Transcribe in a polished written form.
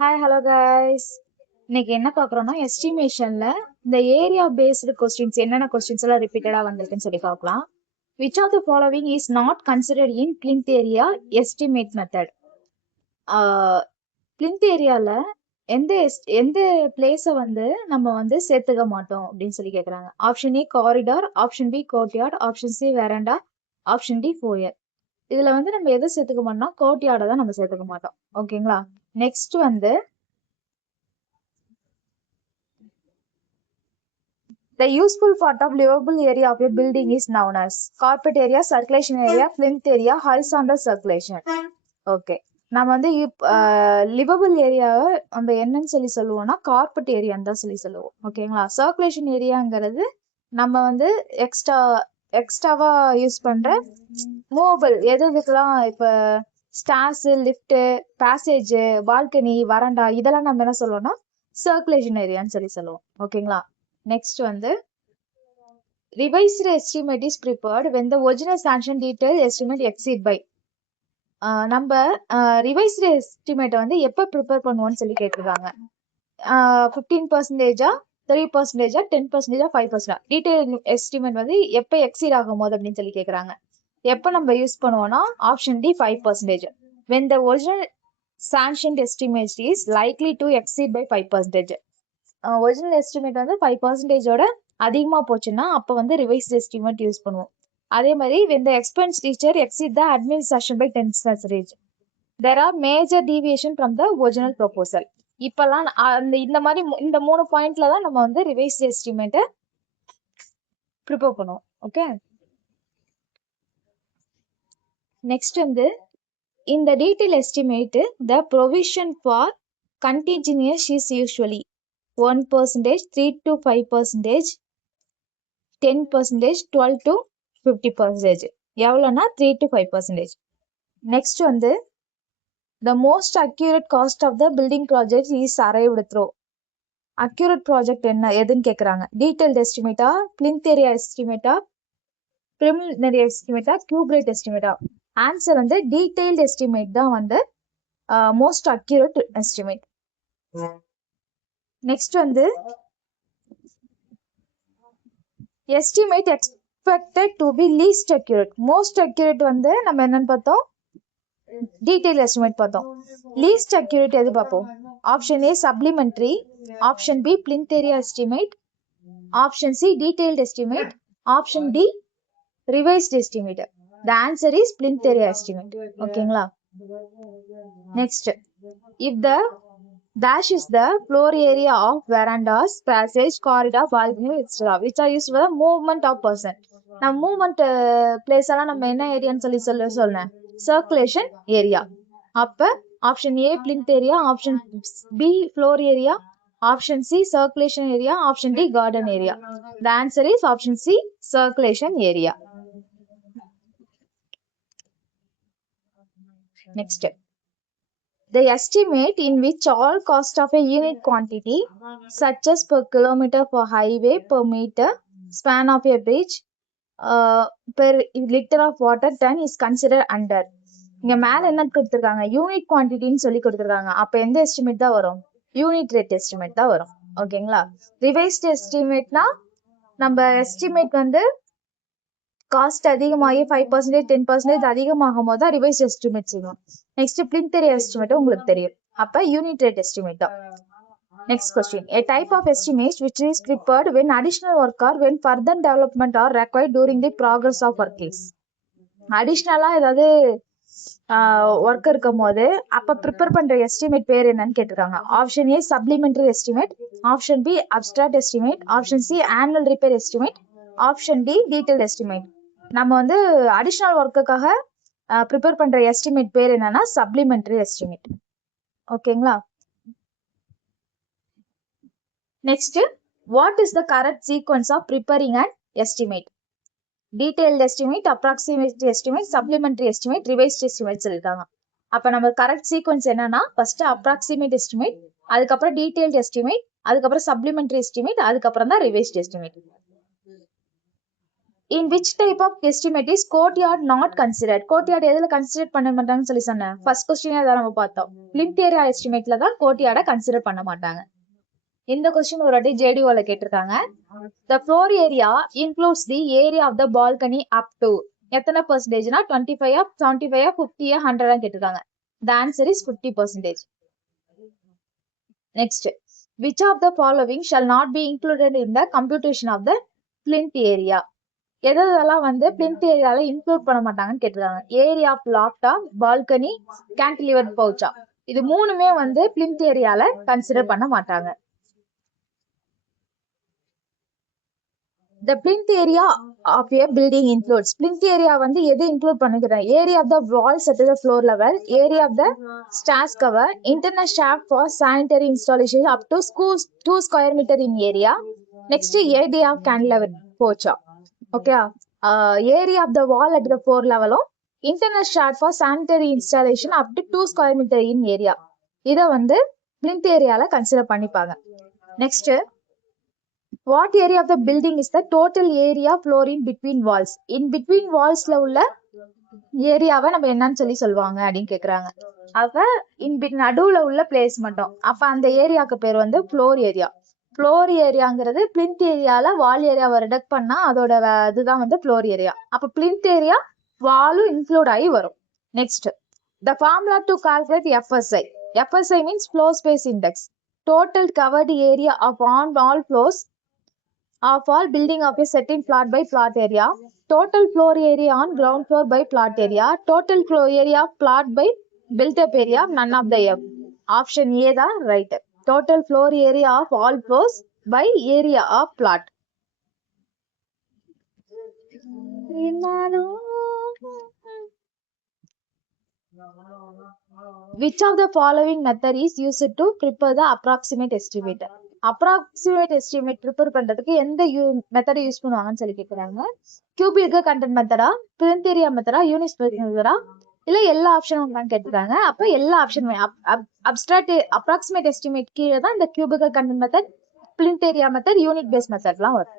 Hi hello guys. இன்னைக்கு என்ன பார்க்குறோம்னா எஸ்டிமேஷன்ல இந்த ஏரியா பேஸ்டு கொஸ்டின்ஸ் என்னென்ன கொஸ்டின்ஸ் எல்லாம் ரிப்பீட்டடா வந்திருக்குன்னு சொல்லி பார்க்கலாம். Which of the following is not considered in plinth area estimate method? பிளிந்த் ஏரியால எந்த பிளேஸை நம்ம சேர்த்துக்க மாட்டோம் அப்படின்னு சொல்லி கேட்குறாங்க. Option A corridor, option B courtyard, option C verandah, option D foyer. இதுல நம்ம எதை சேர்த்துக்க மாட்டோம்னா கோர்ட்யார்டை தான் நம்ம சேர்த்துக்க மாட்டோம். ஓகேங்களா? Next the useful part of livable area of a building is known as carpet area, circulation area, plinth area, horizontal circulation. Okay. நம்ம லிவபிள் ஏரியாவை நம்ம என்னன்னு சொல்லி சொல்லுவோம்னா கார்பெட் ஏரியான்னு தான் சொல்லி சொல்லுவோம். ஓகேங்களா? சர்க்குலேஷன் ஏரியாங்கிறது நம்ம எக்ஸ்ட்ராவா யூஸ் பண்ற மூவபிள் எதுக்கெல்லாம் இப்ப ஸ்டார்ஸ், லிஃப்ட், பேசேஜ், பால்கனி, வரண்டா இதெல்லாம் நம்ம என்ன சொல்லுவோம்னா சர்க்குலேஷன் ஏரியான்னு சொல்லி சொல்லுவோம். ஓகேங்களா? Next revised estimate is prepared when the original sanction detail estimate exceed by. நம்ம ரிவைஸ்டு எஸ்டிமேட் எப்ப ப்ரிப்பேர் பண்ணுவோம்னு சொல்லி கேட்டிருக்காங்க. 15%, 3%, 10%, 5%. டீடைல் எஸ்டிமேட் எப்ப எக்ஸீட் ஆகும் போது அப்படின்னு சொல்லி கேட்குறாங்க. எப்ப நம்ம யூஸ் பண்ணுவோம்னா option D 5%. when the original sanctioned estimate is likely to exceed by 5%. Original estimate 5%ஓட அதிகமா போச்சுன்னா அப்ப ரிவைஸ்ட் எஸ்டிமேட் யூஸ் பண்ணுவோம். அதே மாதிரி when the expense teacher exceed the administration by 10%, there are major deviation from the original proposal. இப்பெல்லாம் இந்த மாதிரி இந்த 3 பாயிண்ட்ல தான் நம்ம ரிவைஸ்ட் எஸ்டிமேட்டை ப்ரிப்பேர் பண்ணுவோம். Okay. Next in the detail estimate the provision for contingency is usually 1%, 3 to 5%, 10%, 12 to 50%. எவ்வளோனா 3 to 5%. Next the most accurate cost of the building project is arrived through. accurate project எதுன்னு கேக்குறாங்க. detailed estimate, plinth area estimate, preliminary estimate, cube rate estimate. Answer detailed estimate தான் most accurate estimate. Next estimate expected to be least accurate. most accurate நம்ம என்னன்னு பார்த்தோம், detail estimate பார்த்தோம். Least accurate எது பார்ப்போம். Option A supplementary, option B plinth area estimate, option C detailed estimate, option D revised estimate. the answer is plinth area estimate. ஓகேங்களா? next, if the dash is the floor area of verandas, passage, corridor, balcony, etc. which are used for the movement of person. நம்ம movement place எல்லாம் நம்ம என்ன ஏரியான்னு சொல்லி சொன்னேன், circulation area. அப்ப option A plinth area, option B floor area, option C circulation area, option D garden area. the answer is option C, circulation area. next, the estimate in which all cost of a unit quantity such as per kilometer for highway, per meter span of a bridge, per liter of water ton is considered under. இங்க மேல என்ன கொடுத்திருக்காங்க, unit குவான்டிட்டின்னு சொல்லி கொடுத்திருக்காங்க. அப்ப எந்த estimate தான் வரும், யூனிட் ரேட் எஸ்டிமேட் தான் வரும். ஓகேங்களா? ரிவைஸ்ட் எஸ்டிமேட்னா நம்ம எஸ்டிமேட் காஸ்ட் அதிகமாகி 5%, 10% அதிகமாகும் போது தான் ரிவைஸ் எஸ்டிமேட் செய்வோம். நெக்ஸ்ட் பிளிந்த் ஏரியா எஸ்டிமேட் உங்களுக்கு தெரியும். அப்ப யூனிட் ரேட் எஸ்டிமேட் தான். Next question, a type of estimate which is prepared when additional work or when further development are required during the progress of work is. அடிஷ்னலா ஏதாவது work இருக்கும் போது அப்ப prepare பண்ற estimate பேர் என்னன்னு கேட்டிருக்காங்க. Option A supplementary estimate, option B abstract estimate, option C annual repair estimate, option D detail estimate. நம்ம additional ஒர்க்குக்காக ப்ரிப்பேர் பண்ற எஸ்டிமேட் பேர் என்னன்னா சப்ளிமெண்டரி எஸ்டிமேட். ஓகேங்களா? Next, what is the correct sequence of preparing and estimate? Detailed estimate, approximate estimate, supplementary estimate, revised estimate சொல்லிருக்காங்க. அப்ப நம்ம correct sequence என்னன்னா ஃபர்ஸ்ட் அப்ராக்சிமேட் எஸ்டிமேட், அதுக்கப்புறம் டீடைல்டு எஸ்டிமேட், அதுக்கப்புறம் சப்ளிமெண்டரி எஸ்டிமேட், அதுக்கப்புறம் தான் revised estimate. in which type of estimate is courtyard not considered? courtyard எதுல consider பண்ண மாட்டாங்கன்னு சொல்லி சொன்னேன். ஃபர்ஸ்ட் கொஸ்டின் அத நம்ம பார்த்தோம். plinth area எஸ்டிமேட்ல தான் courtyard கன்சிடர் பண்ண மாட்டாங்க. இந்த கொஸ்டின் ஒரு வாட்டி ஜேடிஓல கேட்டிருக்காங்க. the floor area includes the area of the balcony up to எத்தனை பர்சன்டேஜ்னா 25 75 50 100 கேட்டிருக்காங்க. the answer is 50%. next, which of the following shall not be included in the computation of the plinth area? எதெல்லாம் வந்து plinth ஏரியால include பண்ண மாட்டாங்கன்னு கேட்டிருக்காங்க. Area of லாஃப்டா, balcony, கேன்டிலிவர்ட் பவுச்சா, இது மூணுமே வந்து plinth ஏரியால கன்சிடர் பண்ண மாட்டாங்க. The plinth area of a building includes, plinth area வந்து எது இன்க்ளூட் பண்ணுகிறேன்? Area of the walls at the floor level, area of the stairs cover, internal shaft for sanitary installation up to 2 square meter in area. next, area of cantilever porch. okay, area of the wall at the floor level, internal shaft for sanitary installation up to 2 square meter in area. இத வந்து plinth ஏரியால consider பண்ணிப்பாங்க. next, what area of the building is the total area floor in between walls? in between wallsல உள்ள ஏரியாவை நம்ம என்னன்னு சொல்லி சொல்லுவாங்க அப்படின்னு கேக்குறாங்க. அப்ப நடுவுல உள்ள பிளேஸ் மட்டும், அப்ப அந்த ஏரியாவுக்கு பேர் வந்து ஃப்ளோர் ஏரியா. ஃப்ளோர் ஏரியாங்கிறது plinth ஏரியால வால் ஏரியாவை ரிடக்ட் பண்ணா அதோட இதுதான் வந்து ஃப்ளோர் ஏரியா. அப்ப plinth ஏரியா வாலும் இன்க்ளூட் ஆகி வரும். Next, the formula to calculate FSI. FSI means floor space index. Total covered area of all floors of all building of a certain plot by plot area. Total floor area on ground floor by plot area. Total floor area of plot by built up area. None of the above. Option A தான் right. Total floor area of all floors by area of plot. Which of the following method is used to prepare the approximate estimate? approximate estimate prepare பண்றதுக்கு எந்த method use பண்ணுவாங்கன்னு சொல்லி கேக்குறாங்க. cubical content மெத்தடா, plinth area மெத்தடா, unit space மெத்தடா, இல்ல எல்லா ஆப்ஷனும் கேட்டுருக்காங்க. அப்ப எல்லா ஆப்ஷனுமே approximate estimate கீழே தான் இந்த cubical content method, plinth area method, unit base மெத்தட்லாம் வரும்.